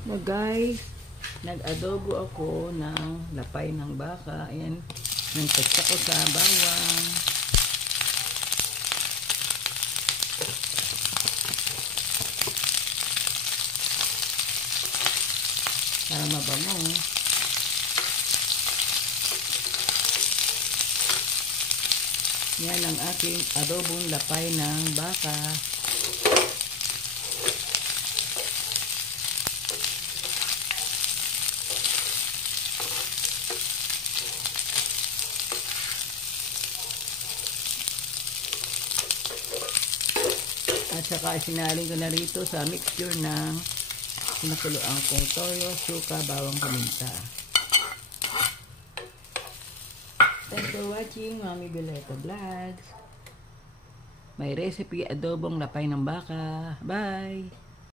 So guys, nag-adobo ako ng lapay ng baka. Ayan, nagtagsa ko sa bawang. Para mabango. Yan ang aking adobong lapay ng baka. At saka sinalin ko na rito sa mixture ng pinakuluan kong toyo, suka, bawang, paminta. Thanks for watching Mami Bileta Vlogs. May recipe adobong lapay ng baka. Bye!